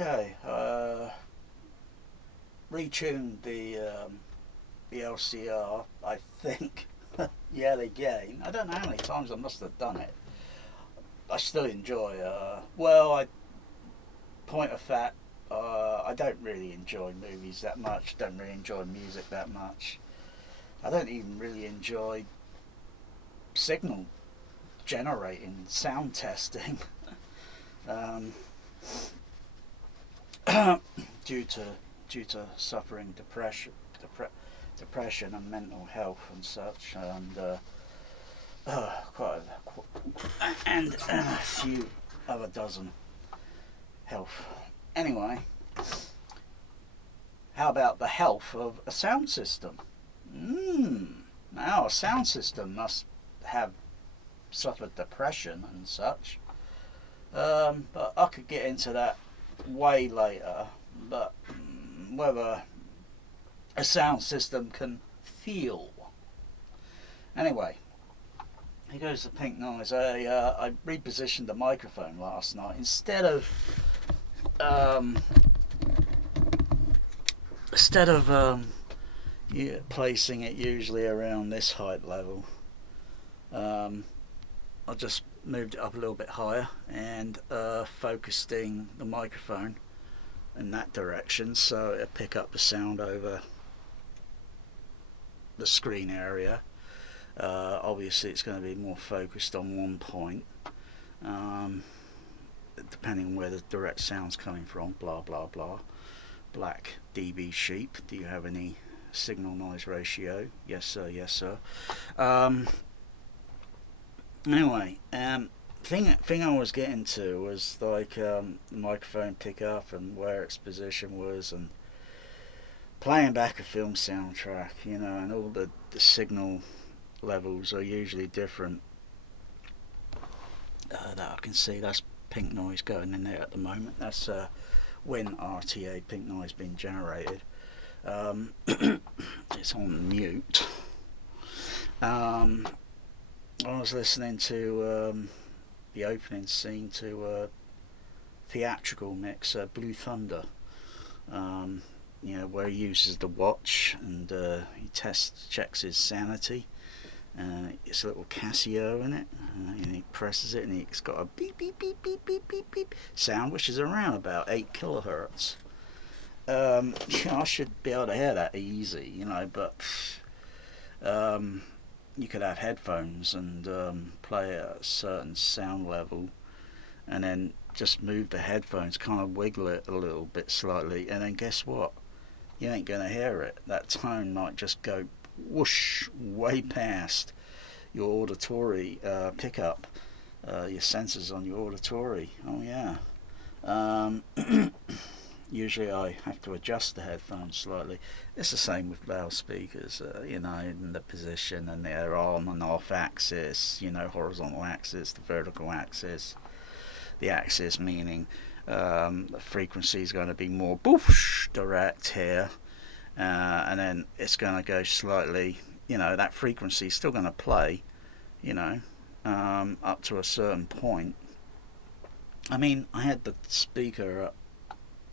Okay, retuned the LCR, I think, yet again. I don't know how many times I must have done it. I still enjoy. I point of fact, I don't really enjoy movies that much. Don't really enjoy music that much. I don't even really enjoy signal generating, sound testing, um, due to suffering depression and mental health and such, and a few other dozen health. Anyway, how about the health of a sound system? Now a sound system must have suffered depression and such. But I could get into that way later. But whether a sound system can feel. Anyway, here goes the pink noise. I repositioned the microphone last night. Um, instead of placing it usually around this height level, I just moved it up a little bit higher and focusing the microphone in that direction so it'll pick up the sound over the screen area. Obviously it's going to be more focused on one point, depending on where the direct sound's coming from. Blah blah blah. Black dB sheep, do you have any signal noise ratio? Yes sir, yes sir. Anyway, thing I was getting to was like the microphone pickup and where its position was, and playing back a film soundtrack, and all the signal levels are usually different. That I can see, that's pink noise going in there at the moment. That's when RTA pink noise being generated. It's on mute. I was listening to the opening scene to theatrical mix, Blue Thunder, where he uses the watch and he checks his sanity. It's a little Casio in it, and he presses it, and it's got a beep beep beep beep beep beep beep sound, which is around about 8 kilohertz. I should be able to hear that easy, but you could have headphones and play at a certain sound level, and then just move the headphones, kind of wiggle it a little bit slightly, and then guess what? You ain't gonna hear it. That tone might just go whoosh way past your auditory pickup, your sensors on your auditory. Oh yeah. Usually I have to adjust the headphones slightly. It's the same with loudspeakers, in the position, and they're on and off axis, horizontal axis, the vertical axis. The axis meaning the frequency is going to be more boosh direct here, and then it's going to go slightly, that frequency is still going to play, up to a certain point. I mean, I had the speaker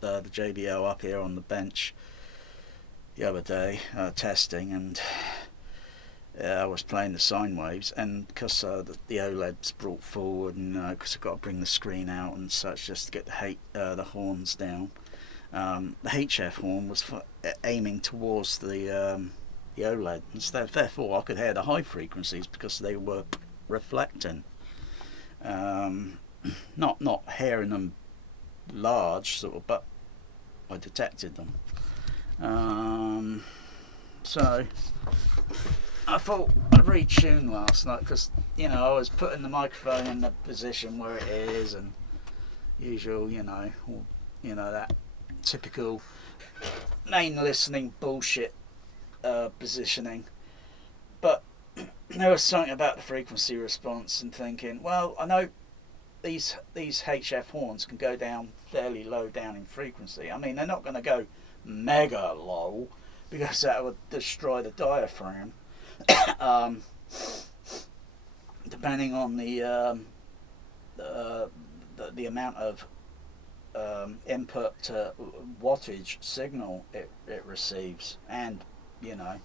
the JBL up here on the bench the other day, testing, and I was playing the sine waves, and because the OLED's brought forward, and because I've got to bring the screen out and such just to get the horns down, the HF horn was aiming towards the OLED, and so therefore I could hear the high frequencies because they were reflecting. Not hearing them large, sort of, but I detected them. So I thought I'd retune last night because I was putting the microphone in the position where it is, and usual, that typical main listening bullshit positioning. But there was something about the frequency response and thinking, well, I know these HF horns can go down fairly low down in frequency. I mean, they're not going to go mega low because that would destroy the diaphragm. Depending on the amount of input to wattage signal it receives, and you know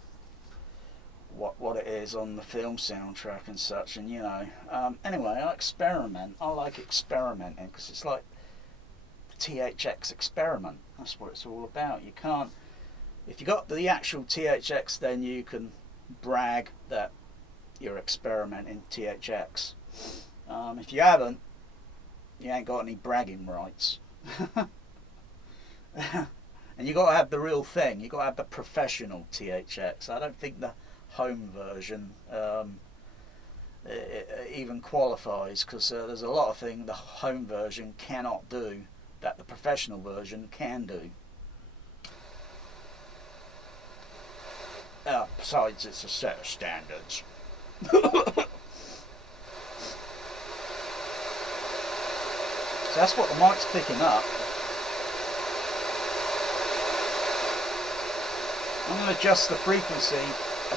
what it is on the film soundtrack and such, and anyway, I like experimenting because it's like the THX experiment. That's what it's all about. You can't, if you got the actual THX, then you can brag that you're experimenting THX. If you haven't, you ain't got any bragging rights. And you got to have the real thing. You got to have the professional THX. I don't think the home version it even qualifies, because there's a lot of things the home version cannot do that the professional version can do. Besides, it's a set of standards. So that's what the mic's picking up. I'm going to adjust the frequency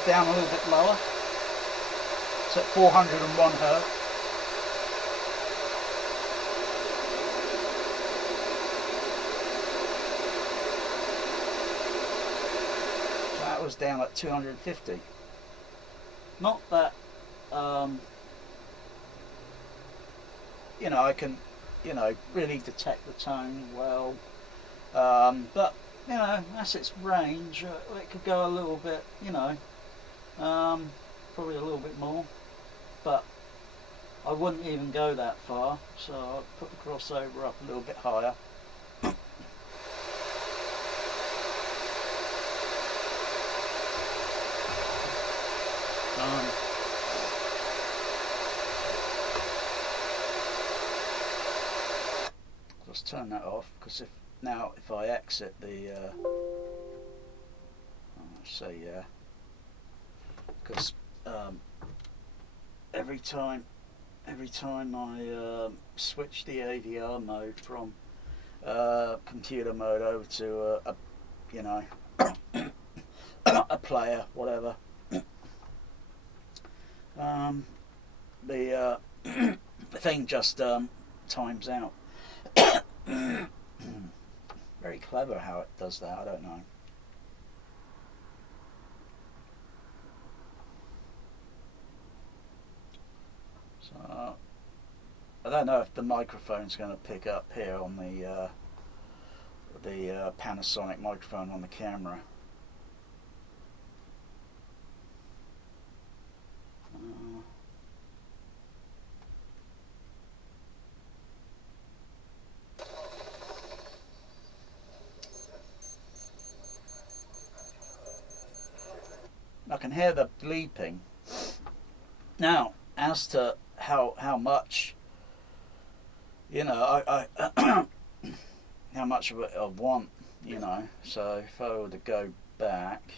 down a little bit lower. It's at 401 Hz. So that was down at 250. Not that, I can, really detect the tone well. But, that's its range. It could go a little bit, probably a little bit more. But I wouldn't even go that far, so I'll put the crossover up a little bit higher. Let's turn that off, because if I exit the because every time I switch the AVR mode from computer mode over to a player, whatever, the thing just times out. Very clever how it does that. I don't know. So I don't know if the microphone's going to pick up here on the Panasonic microphone on the camera. I can hear the bleeping. Now, as to how much, I how much of it I want, So if I were to go back,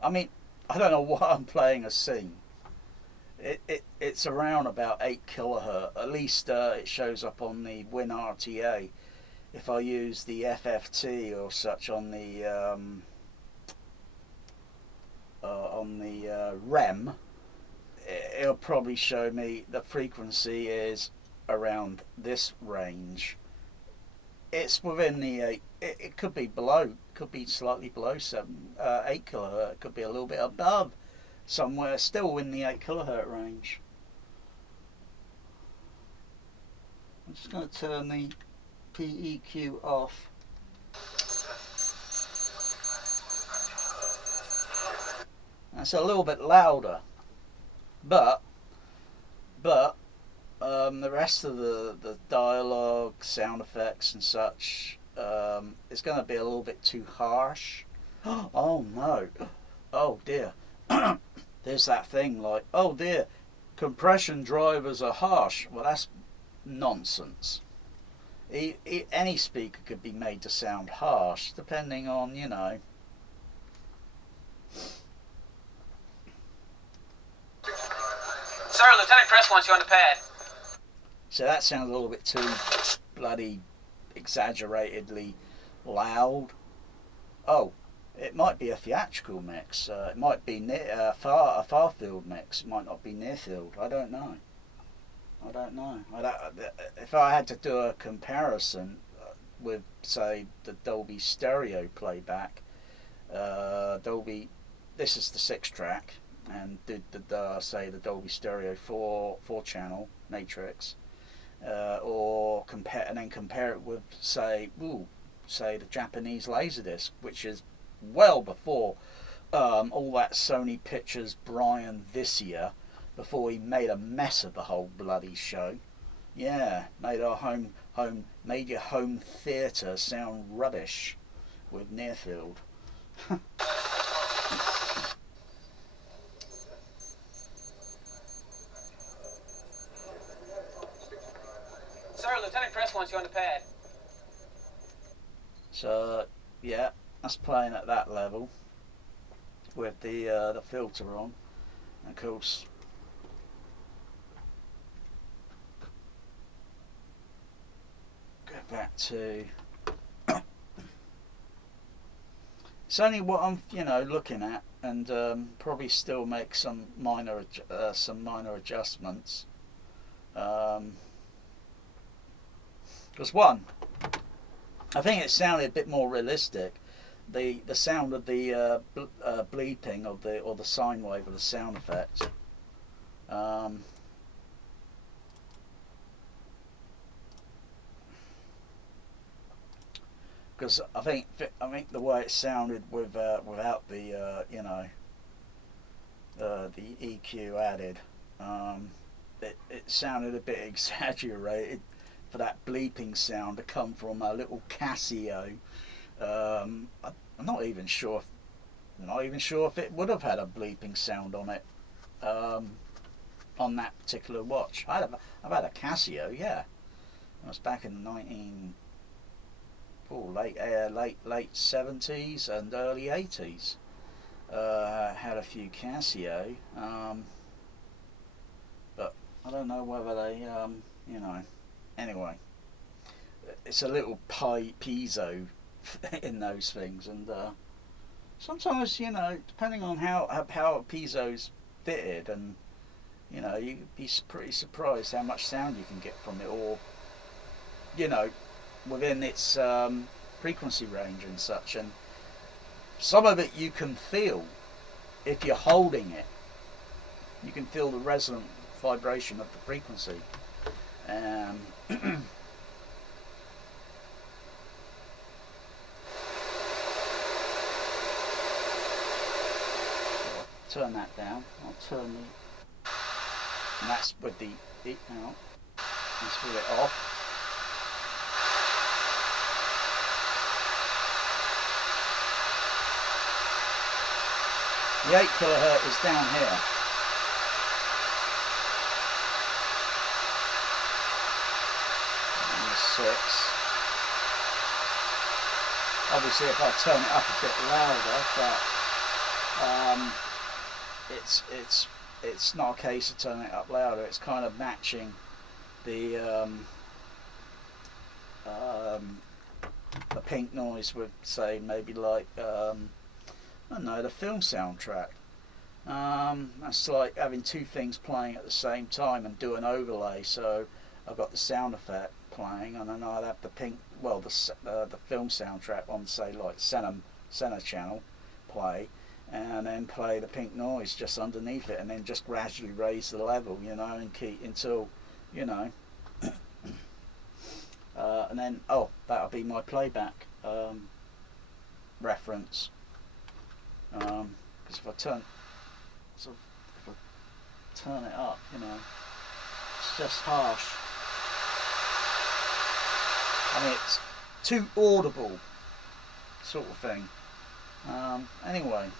I mean, I don't know why I'm playing a scene. It's around about 8 kilohertz. At least it shows up on the Win RTA. If I use the FFT or such on the REM, it'll probably show me the frequency is around this range. It's within the 8. It could be below. Could be slightly below 8 kilohertz. It could be a little bit above, somewhere still in the 8 kilohertz range. I'm just going to turn the PEQ off. That's a little bit louder, but the rest of the dialogue, sound effects and such, is going to be a little bit too harsh. Oh no, oh dear. There's that thing like, oh dear, compression drivers are harsh. Well, that's nonsense. Any speaker could be made to sound harsh, depending on, Sir, Lieutenant Press wants you on the pad. So that sounds a little bit too bloody exaggeratedly loud. Oh, it might be a theatrical mix. It might be a far field mix. It might not be near field. I don't know. If I had to do a comparison, with say the Dolby stereo playback. Dolby, this is the 6-track, and did the say the Dolby stereo 4 channel matrix, or compare it with say the Japanese Laserdisc, which is well before all that Sony Pictures Brian this year, before he made a mess of the whole bloody show. Yeah, made your home theatre sound rubbish with Nearfield. Sir, Lieutenant Press wants you on the pad. So yeah, that's playing at that level with the filter on, and of course. Back to it's only what I'm looking at, and probably still make some minor adjustments, because one, I think it sounded a bit more realistic, the sound of the bleeping of the sine wave of the sound effect. Because I think the way it sounded without the the EQ added, it sounded a bit exaggerated for that bleeping sound to come from a little Casio. I'm not even sure if it would have had a bleeping sound on it, on that particular watch. I've had a Casio, yeah. It was back in the late 70s and early 80s. Had a few Casio, but I don't know whether they, anyway, it's a little piezo in those things, and sometimes, depending on how a piezo's fitted, and you'd be pretty surprised how much sound you can get from it, or within its frequency range and such. And some of it you can feel if you're holding it. You can feel the resonant vibration of the frequency. Turn that down. I'll turn the, and that's with the out. Let's put it off. The 8 kilohertz is down here. And the 6. Obviously, if I turn it up a bit louder, but it's not a case of turning it up louder. It's kind of matching the pink noise with, say, maybe like I don't know, the film soundtrack. That's like having two things playing at the same time and do an overlay. So I've got the sound effect playing, and then I'd have the the film soundtrack on, say, like center channel play, and then play the pink noise just underneath it, and then just gradually raise the level, and keep until, and then that'll be my playback reference. Because if I turn it up, it's just harsh. I mean, it's too audible, sort of thing. Anyway.